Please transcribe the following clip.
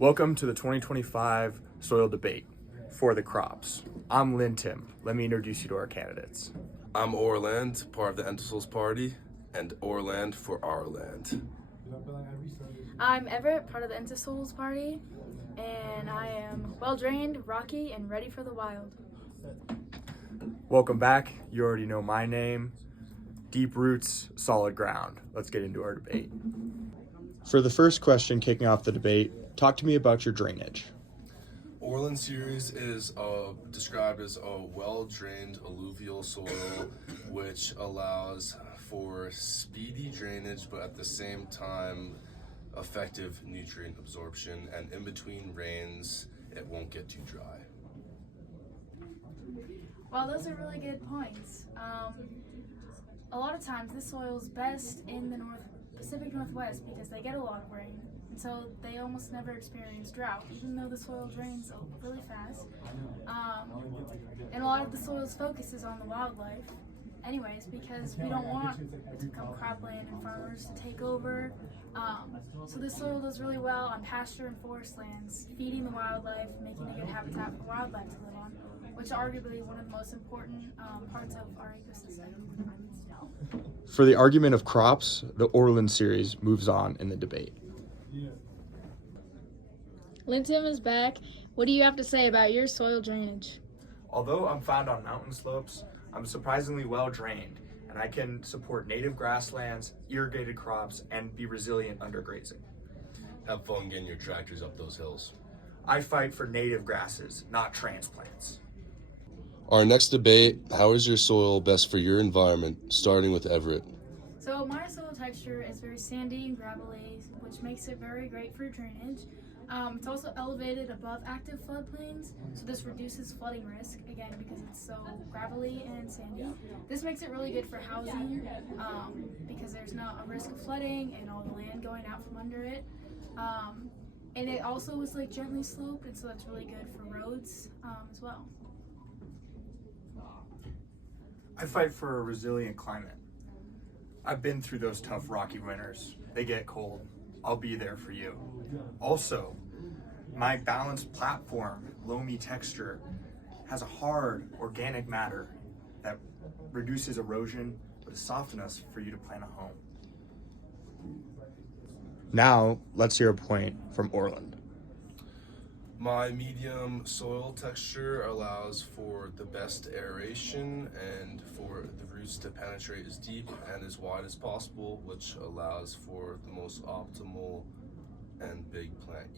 Welcome to the 2025 soil debate for the crops. I'm Lynn Tim. Let me introduce you to our candidates. I'm Orland, part of the Entisles Party, and Orland for our land. I'm Everett, part of the Entisles Party, and I am well-drained, rocky, and ready for the wild. Welcome back. You already know my name. Deep roots, solid ground. Let's get into our debate. For the first question kicking off the debate, talk to me about your drainage. Orland series is described as a well-drained alluvial soil which allows for speedy drainage but at the same time effective nutrient absorption, and in between rains it won't get too dry. Well, those are really good points. A lot of times this soil is best in the Pacific Northwest because they get a lot of rain, and so they almost never experience drought, even though the soil drains really fast. And a lot of the soil's focus is on the wildlife anyways, because we don't want it to become cropland and farmers to take over. So this soil does really well on pasture and forest lands, feeding the wildlife, making a good habitat for wildlife to live on, which is arguably one of the most important parts of our ecosystem. For the argument of crops, the Orland series moves on in the debate. Lynn Tim is back. What do you have to say about your soil drainage? Although I'm found on mountain slopes, I'm surprisingly well drained, and I can support native grasslands, irrigated crops, and be resilient under grazing. Have fun getting your tractors up those hills. I fight for native grasses, not transplants. Our next debate, how is your soil best for your environment, starting with Everett? So my soil texture is very sandy and gravelly, which makes it very great for drainage. It's also elevated above active floodplains, so this reduces flooding risk, again, because it's so gravelly and sandy. This makes it really good for housing, because there's not a risk of flooding and all the land going out from under it. And it also is like gently sloped, and so that's really good for roads as well. I fight for a resilient climate. I've been through those tough rocky winters. They get cold. I'll be there for you. Also, my balanced platform, loamy texture, has a hard organic matter that reduces erosion but is soft enough for you to plant a home. Now, let's hear a point from Orland. My medium soil texture allows for the best aeration and for the roots to penetrate as deep and as wide as possible, which allows for the most optimal and big plant